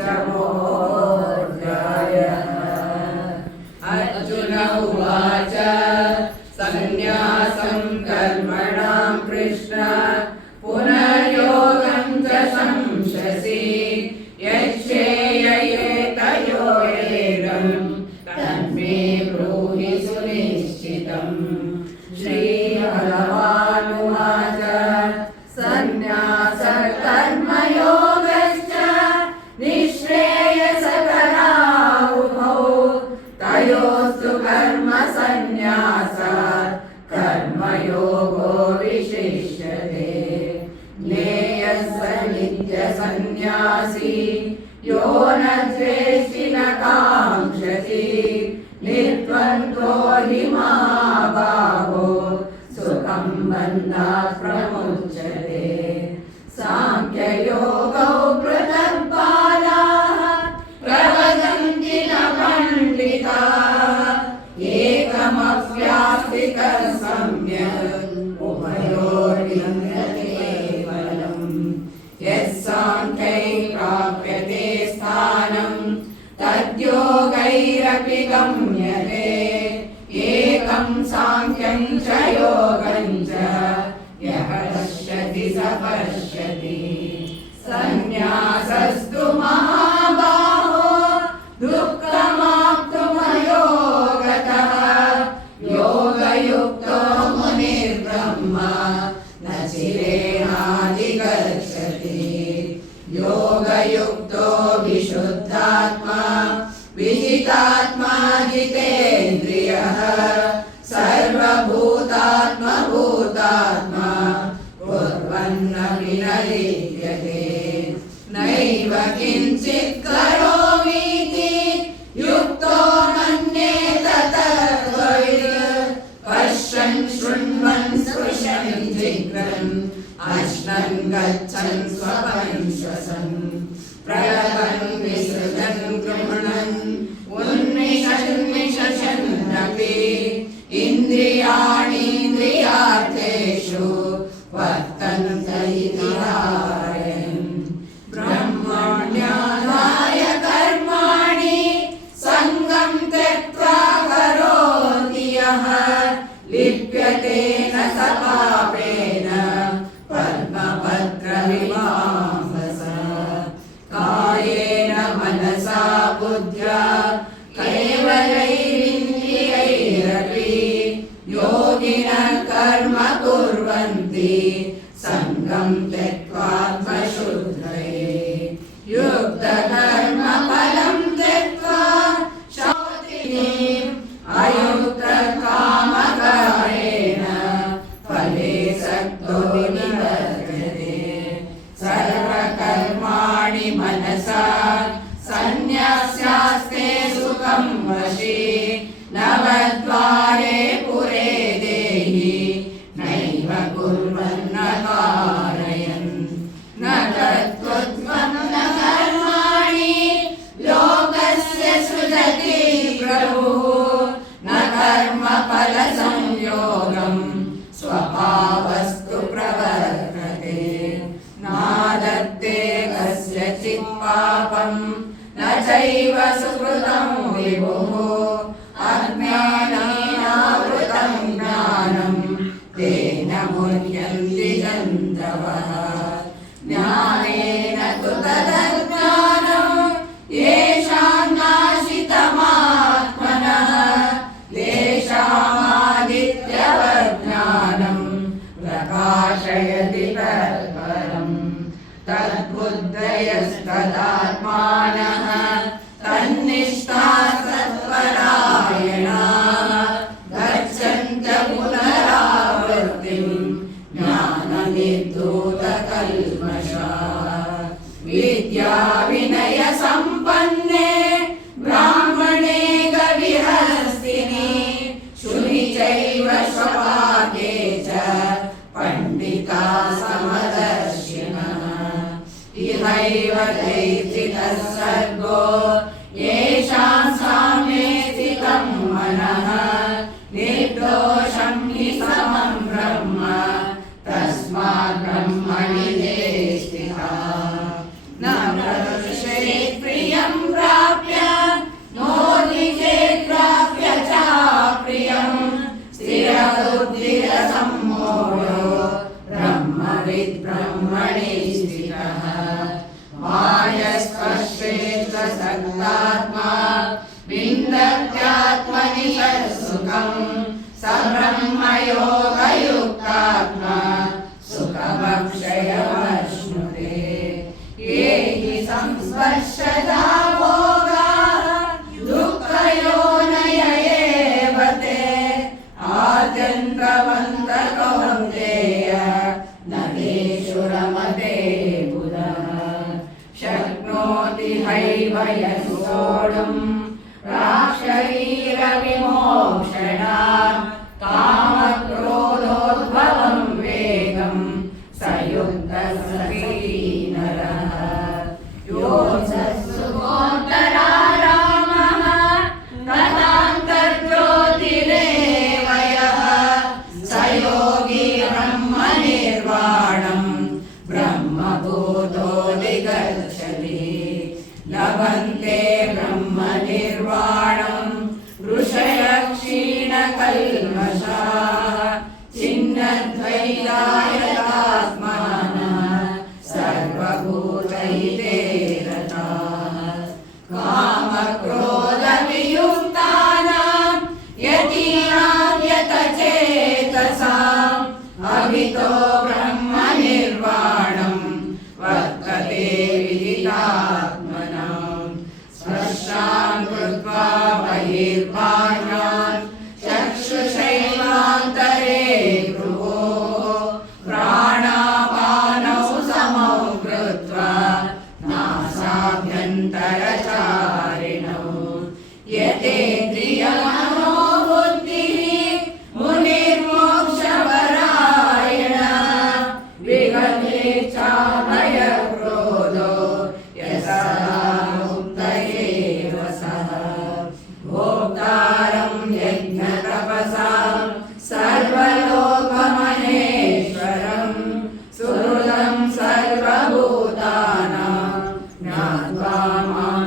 पञ्चमोऽध्यायः। अर्जुन उवाच सन्न्यासं कर्मणां कृष्ण पुनर्योगं च संशसि यच्छेययेतयोरेदं तन्मे ब्रूहि सुनिश्चितम्। श्रीभगवानुवाच सन्न्यासः कर्मयोगश्च निःश्रेयसकरावुभौ तयोस्तु कर्मसन्न्यासात् कर्मयोगो विशिष्यते। ज्ञेयः स नित्यसन्न्यासी यो न द्वेष्टि न काङ्क्षति निर्द्वन्द्वो हि महाबाहो सुखं बन्धात् प्रमुच्यते। सांख्ययोगौ पृथक् बालाः प्रवदन्ति न पण्डिताः एकमप्यास्तिकः सम्यक् उभयोर्विन्दते फलम्। यः सांख्यैः प्राप्यते स्थानं तद्योगैरपि गम्यते। एकं सांख्यं च योगं च यः पश्यति स पश्यति। सन्न्यासस्तु महाबाहो दुःखमाप्तुमयो गतः योगयुक्तो मुनिर्ब्रह्म न चिरेणाधिगच्छति। योगयुक्तो विशुद्धात्मा विजितात्मा जितेन्द्रियः सर्वभूतात्मा भूतात्मा कुर्वन्नपि न लिप्यते। नैव किञ्चित् करोमीति युक्तो मन्येत तत्त्ववित्। पश्यन् शृण्वन् स्पृशन् जिघ्रन् अश्नन् गच्छन् स्वपन् श्वसन् प्रलपन् विसृजन् गृह्णन् उन्मिषन्निशन्नपि इन्द्रियाणीन्द्रियार्थेषु वर्तन्त इति धारयन्। ब्रह्मण्याधाय कर्माणि सङ्गं त्यक्त्वा करोति यः लिप्यते न स पापेन पद्मपत्रविमांससा। कायेन मनसा बुद्ध्या कैवलैरिन्द्रियैरपि योगिनः कर्म कुर्वन्ति सङ्गं त्यक्त्वात्मशुद्धये। युक्तकर्मफलं त्यक्त्वा शौचिनीम् अयुक्तकामकारेण फले सक्तो निवर्तते। सर्वकर्माणि मनसा सन्न्यस्यास्ते सुखं वशी नवद्वारे पुरे देहि नैव कुर्वन्न कारयन्। न कर्तृत्वं न कर्माणि लोकस्य सृजति प्रभुः न कर्मफलसंयोगं स्वभावस्तु प्रवर्तते। नादत्ते कस्यचित् पापं न चैव सुकृतं विभुः अज्ञानेनावृतं ज्ञानं तेन मुह्यन्ति जन्तवः। ज्ञानेन तु तदज्ञानं येषां नाशितमात्मनः तेषामादित्यवज्ञानं प्रकाशयति तत्परम्। तद्बुद्धयस्तदात्मानः तन्निष्ठाः सत्परायणाः गच्छन्त्यः पुनरावृत्तिं ज्ञाननिर्धूतकल्मषाः। विद्याविनयसम्पन्ने ब्राह्मणे गविहस्तिनि शुनि चैव स्वपाके च पण्डिता समदर्शिनः। इहैव दैथितः सर्गो येषां साम्ये स्थितं मनः निर्दोषं हि समं ब्रह्म तस्मात् ब्रह्मणि ते स्थिताः। न प्रदर्शयेत् प्रियं प्राप्य नोति चेत् प्राप्य चाप्रियं स्थिरबुद्धिरसम्मूढो ब्रह्मविद् ब्रह्मणि स्थितः बाह्यस्पर्शेष्वसक्तात्मा विन्दत्यात्मनि सुखं स ब्रह्मयोगयुक्तात्मा सुखमक्षयमश्नुते ये हि संस्पर्शजा भोगाः दुःखयोनय एव ते आद्यन्तवन्तः कौन्तेय न तेषु रमते बुधः शक्नोति हैव यः सोढुं प्राक्शरीरविमोक्षणात् कामक्रोधोद्भवं वेगं स युक्तः नरः यो सुखोत्तरारामः तथान्तर्ज्योतिरेव यः स योगी ब्रह्मनिर्वाणं ब्रह्मभूतोऽधिगच्छति लभन्ते ब्रह्मनिर्वाणं ऋषयः क्षीणकल्मषाः छिन्नद्वैतायतात्मानः सर्वभूतैते रताः कामक्रोधवियुक्तानां यतीनां यतचेतसाम् अभितो ब्रह्मनिर्वाणं वर्तते विदितात्मनां स्पर्शान् कृत्वा बहिर्बाह्यान् चक्षुषैवान्तरे भ्रुवोः प्राणापानौ समौ कृत्वा नासाभ्यन्तरचारिणौ यतेन्द्रियमनो बुद्धिः मुनिर्मोक्षपरायणः विगतेच्छाभयक्रोधो यः मुक्त एव सः भोक्तारं यज्ञतपसां सर्वलोकमहेश्वरं सुहृदं सर्वभूतानां ज्ञात्वा मां